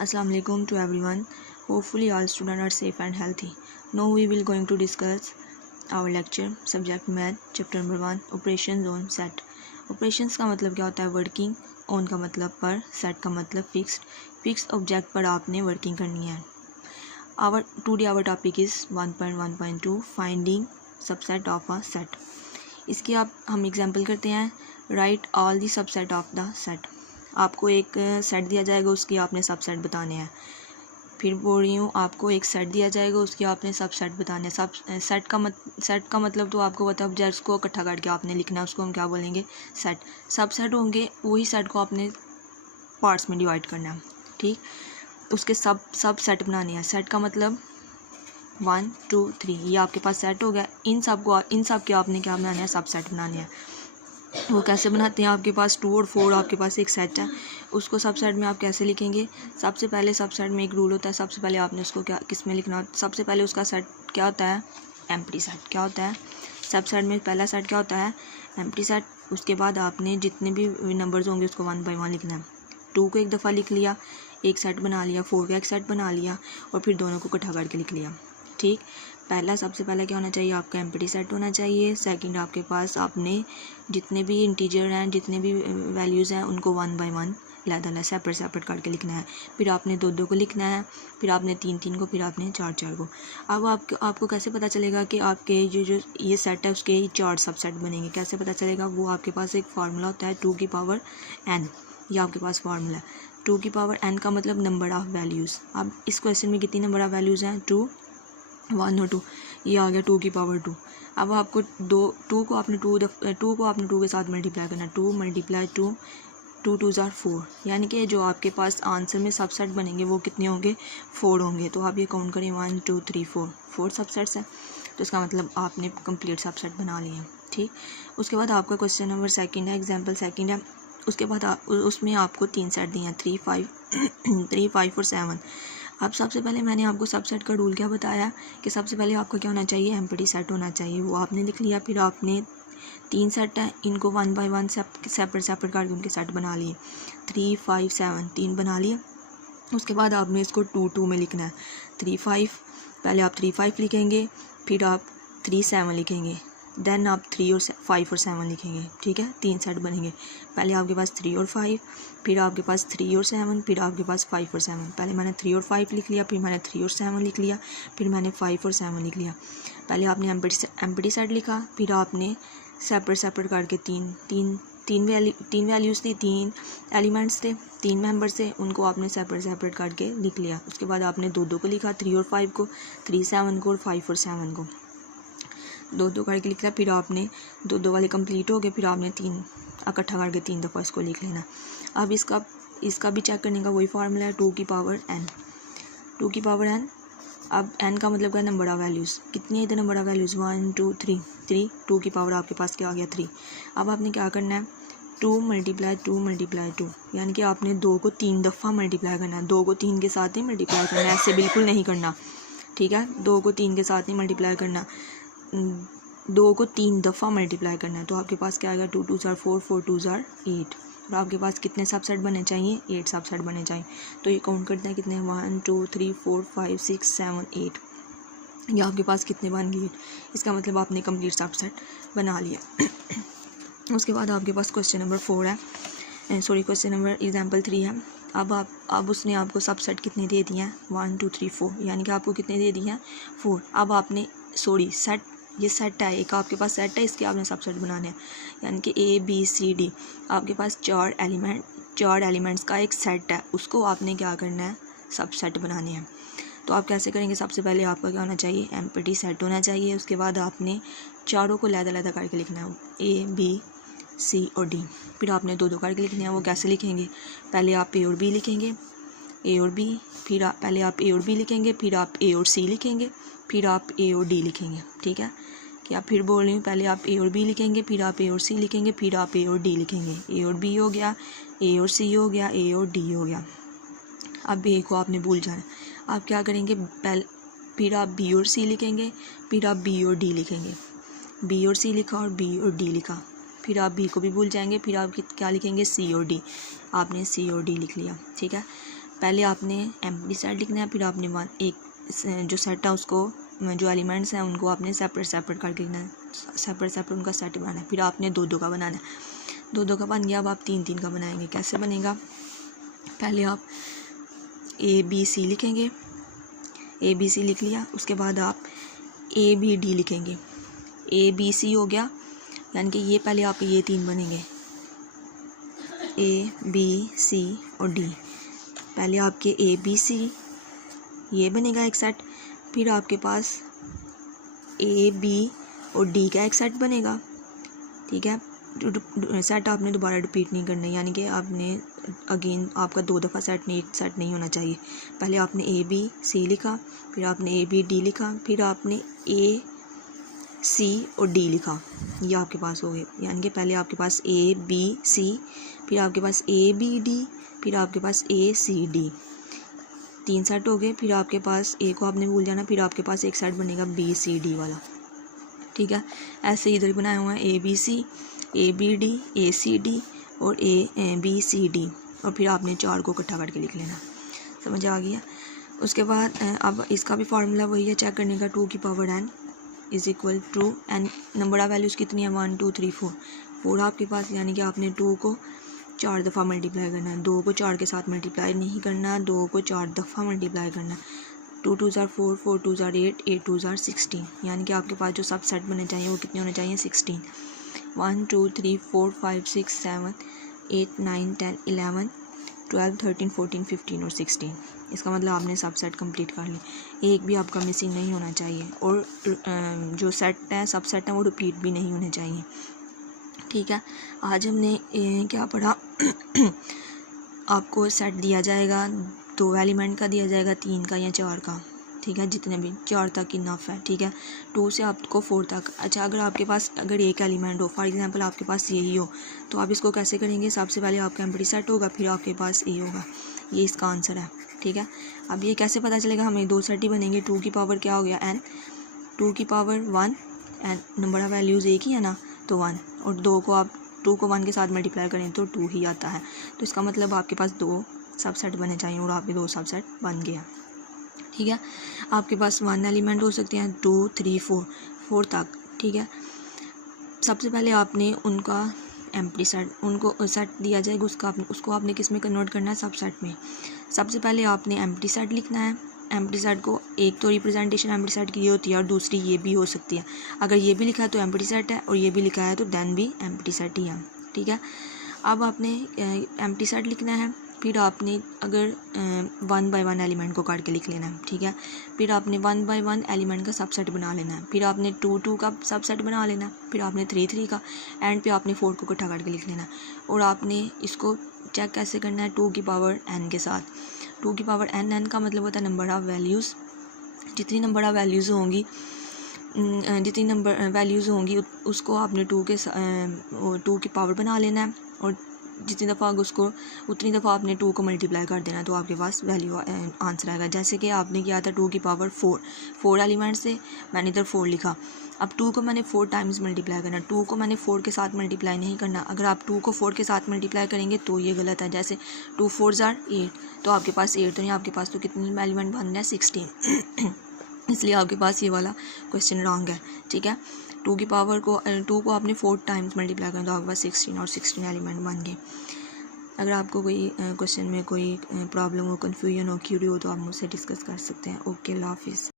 Assalamu alaikum to everyone. Hopefully all students are safe and healthy. Now we will going to discuss our lecture subject math chapter number 1 operations on set. Operations का मतलब क्या होता है? Working. On का मतलब पर, set का मतलब फिक्स्ड ऑब्जेक्ट पर आपने वर्किंग करनी है. Our topic is 1.1.2 finding subset of a set. इसकी हम एग्जांपल करते हैं. Right all the subset of the set. आपको एक सेट दिया जाएगा, उसकी आपने सबसेट बताने हैं. फिर बोल रही हूँ, आपको एक सेट दिया जाएगा, उसकी आपने सबसेट बताने हैं. सेट का मतलब तो आपको पता है, ऑब्जेक्ट्स को इकट्ठा करके आपने लिखना है, उसको हम क्या बोलेंगे? सेट. सबसेट होंगे, वही सेट को आपने पार्ट्स में डिवाइड करना है. ठीक, उसके सब सेट बनाने हैं. सेट का मतलब 1 2 3, ये आपके पास सेट हो गया. इन सब के आपने क्या बनाना है? सबसेट बनाने हैं. वो कैसे बनाते हैं? आपके पास 2 और 4 आपके पास एक सेट है, उसको सबसेट में आप कैसे लिखेंगे? सबसे पहले सबसेट में एक रूल होता है. सबसे पहले आपने उसको किस में लिखना? सबसे पहले उसका सेट क्या होता है? Empty set. क्या होता है? सबसेट में पहला सेट क्या होता है? Empty set. उसके बाद आपने जितने भी नंबर्स होंगे उसको 1 बाय 1 लिखना है. 2 को एक दफ़ा लिख लिया, एक सेट बना लिया. 4 का एक सेट बना लिया और फिर दोनों को इकट्ठा करके लिख लिया. ठीक, सबसे पहले क्या होना चाहिए? आपका एम्प्टी सेट होना चाहिए. सेकंड, आपके पास आपने जितने भी इंटीजर हैं, जितने भी वैल्यूज़ हैं, उनको 1 बाय 1 अलग सेपरेट करके लिखना है. फिर आपने 2 को लिखना है, फिर आपने 3 को, फिर आपने 4 को. अब आपको कैसे पता चलेगा कि आपके जो ये सेट है उसके 4 सबसेट बनेंगे? कैसे पता चलेगा? वो आपके पास एक फार्मूला होता है 2 की पावर n. ये आपके पास फार्मूला है. 2 की पावर n का मतलब नंबर ऑफ़ वैल्यूज़. अब इस क्वेश्चन में कितनी नंबर ऑफ़ वैल्यूज़ हैं? 2, 1 और 2. ये आ गया 2 की पावर 2. अब आपको 2 को आपने 2 के साथ मल्टीप्लाई करना. 2 मल्टीप्लाई 2, 2 2 ज़ार 4. यानी कि जो आपके पास आंसर में सबसेट बनेंगे वो कितने होंगे? 4 होंगे. तो आप ये काउंट करें 1 2 3 4 सबसेट्स हैं. तो इसका मतलब आपने कंप्लीट सबसेट बना लिए. ठीक, उसके बाद आपका क्वेश्चन नंबर सेकंड है, एग्जाम्पल सेकंड है. उसके बाद उसमें आपको 3 सेट दिए हैं, 3 5 और 7. अब सबसे पहले मैंने आपको सबसेट का रूल क्या बताया कि सबसे पहले आपका क्या होना चाहिए? एम्प्टी सेट होना चाहिए. वो आपने लिख लिया. फिर आपने 3 सेट हैं, इनको 1 बाय 1 सेपरेट करके उनके सेट बना लिए. 3 5 7 3 बना लिए. उसके बाद आपने इसको 2 2 में लिखना है. 3 5, पहले आप 3 5 लिखेंगे, फिर आप 3 7 लिखेंगे, देन आप 3 और 5 और 7 लिखेंगे. ठीक है, 3 सेट बनेंगे. पहले आपके पास 3 और 5, फिर आपके पास 3 और 7, फिर आपके पास 5 और 7. पहले मैंने 3 और 5 लिख लिया, फिर मैंने 3 और 7 लिख लिया, फिर मैंने 5 और 7 लिख लिया. पहले आपने एम्प्टी सेट लिखा, फिर आपने सेपरेट करके तीन वैल्यूज़ थी, 3 एलिमेंट्स थे, 3 मेंबर्स थे, उनको आपने सेपरेट करके लिख लिया. उसके बाद आपने 2 को लिखा, 3 और 5 को, 3 7 को और 5 और 7 को 2 करके लिख लिया. फिर आपने 2 वाले कंप्लीट हो गए, फिर आपने 3 इकट्ठा करके 3 दफ़ा इसको लिख लेना. अब इसका भी चेक करने का वही फार्मूला है, 2 की पावर n. 2 की पावर n. अब n का मतलब क्या? Number of values. कितनी इधर नंबर ऑफ़ वैल्यूज़? 1 2 3. 2 की पावर आपके पास क्या आ गया? 3. अब आपने क्या करना है? 2 मल्टीप्लाई 2, यानी कि आपने 2 को 3 दफ़ा मल्टीप्लाई करना है. 2 को 3 के साथ ही मल्टीप्लाई करना है, ऐसे बिल्कुल नहीं करना. ठीक है, 2 को 3 के साथ ही मल्टीप्लाई करना, 2 को 3 दफ़ा मल्टीप्लाई करना है. तो आपके पास क्या आएगा? 2 2 ज़ार 4, 4 2 ज़ार 8. और आपके पास कितने सबसेट बने चाहिए? 8 सबसेट बने चाहिए. तो ये काउंट करते हैं कितने? 1 2 3 4 5 6 7 8. ये आपके पास कितने बन गए? इसका मतलब आपने कंप्लीट सबसेट बना लिया. उसके बाद आपके पास क्वेश्चन नंबर 4 है, क्वेश्चन नंबर एग्जाम्पल 3 है. अब उसने आपको सबसेट कितने दे दिए हैं? 1 2 3 4. यानी कि आपको कितने दे दिए हैं? 4. अब आपने सेट, ये सेट है, एक आपके पास सेट है, इसके आपने सबसेट बनाने हैं. यानी कि A B C D आपके पास 4 एलिमेंट्स का एक सेट है, उसको आपने क्या करना है? सबसेट बनाने हैं. तो आप कैसे करेंगे? सबसे पहले आपका क्या होना चाहिए? एम्प्टी सेट होना चाहिए. उसके बाद आपने चारों को अलग करके लिखना है, A B C और D. फिर आपने 2 करके लिखने हैं. वो कैसे लिखेंगे? पहले आप A और B लिखेंगे, A और B, फिर पहले आप A और B लिखेंगे, फिर आप A और C लिखेंगे, फिर आप A और D लिखेंगे. ठीक है, क्या फिर बोल रही हूँ? पहले आप A और B लिखेंगे, फिर आप A और C लिखेंगे, फिर आप A और D लिखेंगे. A और B हो गया, A और C हो गया, A और D हो गया. अब A को आपने भूल जाना. आप क्या करेंगे? फिर आप B और C लिखेंगे, फिर आप B और D लिखेंगे. B और C लिखा और B और D लिखा. फिर आप B को भी भूल जाएंगे, फिर आप क्या लिखेंगे? C और D. आपने C और D लिख लिया. ठीक है, पहले आपने एम्प्टी सेट लिखना है, फिर आपने एक जो सेट है उसको, जो एलिमेंट्स हैं उनको आपने सेपरेट करके लिखना है, सेपरेट उनका सेट बनाना है। फिर आपने 2-2 का बनाना है, 2-2 का बन गया। अब आप 3-3 का बनाएंगे। कैसे बनेगा? पहले आप ABC लिखेंगे, ABC लिख लिया, उसके बाद आप ABD लिखेंगे। ABC हो गया, यानी कि ये पहले आप ये 3 बनेंगे, ABC और D। पहले आपके ABC ये बनेगा एक सेट, फिर आपके पास AB और D का एक सेट बनेगा, ठीक है। सेट आपने दोबारा रिपीट नहीं करना, यानी कि आपने अगेन आपका 2 दफ़ा सेट नहीं, एक सेट नहीं होना चाहिए। पहले आपने ABC लिखा, फिर आपने ABD लिखा, फिर आपने AC और D लिखा, ये आपके पास हो गए। यानी कि पहले आपके पास ABC, फिर आपके पास ABD, फिर आपके पास ACD, 3 सेट हो गए। फिर आपके पास A को आपने भूल जाना, फिर आपके पास एक सेट बनेगा BCD वाला, ठीक है। ऐसे इधर बनाया हुआ है ABC, ABD, ACD और ABCD, और फिर आपने 4 को इकट्ठा करके लिख लेना। समझ आ गया? उसके बाद अब इसका भी फार्मूला वही है चेक करने का, 2 की power n is equal to n, number of values कितनी है, 1 2 3 4 आपके पास, यानी कि आपने 2 को 4 दफ़ा मल्टीप्लाई करना है, 2 को 4 के साथ मल्टीप्लाई नहीं करना, 2 को 4 दफ़ा मल्टीप्लाई करना। 2 2 4 4, 4 2 8, 8 2 16, यानी कि आपके पास जो सब सेट बनने चाहिए वो कितने होने चाहिए, 16। 1 2 3 4 5 6 7 8 9 10 11 12 13 14 15 और 16। इसका मतलब आपने सब सेट कंप्लीट कर ली, एक भी आपका मिसिंग नहीं होना चाहिए, और जो सेट है सब सेट है वो रिपीट भी नहीं होने चाहिए, ठीक है। आज हमने क्या पढ़ा आपको सेट दिया जाएगा, 2 एलिमेंट का दिया जाएगा, 3 का या 4 का, ठीक है, जितने भी 4 तक इनफ है, ठीक है। 2 से आपको 4 तक। अच्छा, अगर आपके पास अगर एक एलिमेंट हो, फॉर एग्जांपल आपके पास यही हो, तो आप इसको कैसे करेंगे? सबसे पहले आपका एम्प्टी सेट होगा, फिर आपके पास A होगा, ये इसका आंसर है, ठीक है। अब ये कैसे पता चलेगा? हमें 2 सेट ही बनेंगे। 2 की पावर क्या हो गया, n, 2 की power 1, and number of values एक ही है ना, तो 1, और 2 को आप 2 को 1 के साथ मल्टीप्लाई करें तो 2 ही आता है। तो इसका मतलब आपके पास 2 सबसेट बने चाहिए, और आपके 2 सबसेट बन गया, ठीक है। आपके पास 1 एलिमेंट हो सकते हैं, 2 3 4 तक, ठीक है। सबसे पहले आपने उनका एम्प्टी सेट, उनको सेट दिया जाएगा, उसको आपने किस में कन्वर्ट करना है, सबसेट में। सबसे पहले आपने एम्प्टी सेट लिखना है। एम्प्टी सेट को एक तो रिप्रेजेंटेशन एम्प्टी सेट की ये होती है, और दूसरी ये भी हो सकती है। अगर ये भी लिखा है तो एम्प्टी सेट है, और ये भी लिखा है तो देन भी एम्प्टी सेट ही है, ठीक है। अब आपने एम्प्टी सेट लिखना है, फिर आपने अगर 1 बाय 1 एलिमेंट को काट के लिख लेना है, ठीक है। फिर आपने 1 बाय 1 एलिमेंट का सबसेट बना लेना है, फिर आपने 2 2 का सबसेट बना लेना है, फिर आपने 3 3 का, एंड पे आपने 4 को इकट्ठा करके लिख लेना है। और आपने इसको चेक कैसे करना है, 2 की पावर n के साथ। 2 की पावर n का मतलब होता है नंबर ऑफ़ वैल्यूज़। जितनी नंबर ऑफ़ वैल्यूज़ होंगी, जितनी नंबर वैल्यूज़ होंगी उसको आपने 2 की पावर बना लेना है, और जितनी दफ़ा उसको उतनी दफ़ा आपने 2 को मल्टीप्लाई कर देना, तो आपके पास वैल्यू आंसर आएगा। जैसे कि आपने किया था 2 की पावर 4 एलिमेंट्स से, मैंने इधर 4 लिखा। अब 2 को मैंने 4 टाइम्स मल्टीप्लाई करना, 2 को मैंने 4 के साथ मल्टीप्लाई नहीं करना। अगर आप 2 को 4 के साथ मल्टीप्लाई करेंगे तो ये गलत है। जैसे 2 4 8, तो आपके पास 8 तो नहीं, आपके पास तो कितने एलिमेंट बन रहे हैं, 16 इसलिए आपके पास ये वाला क्वेश्चन रॉन्ग है, ठीक है। 2 की पावर को 2 को आपने 4 टाइम्स मल्टीप्लाई करना, तो आपके पास 16 और 16 एलिमेंट बन गए। अगर आपको कोई क्वेश्चन में कोई प्रॉब्लम हो, कन्फ्यूजन हो, क्यूरी हो, तो आप मुझसे डिस्कस कर सकते हैं। ओके, अल्लाह हाफिज़।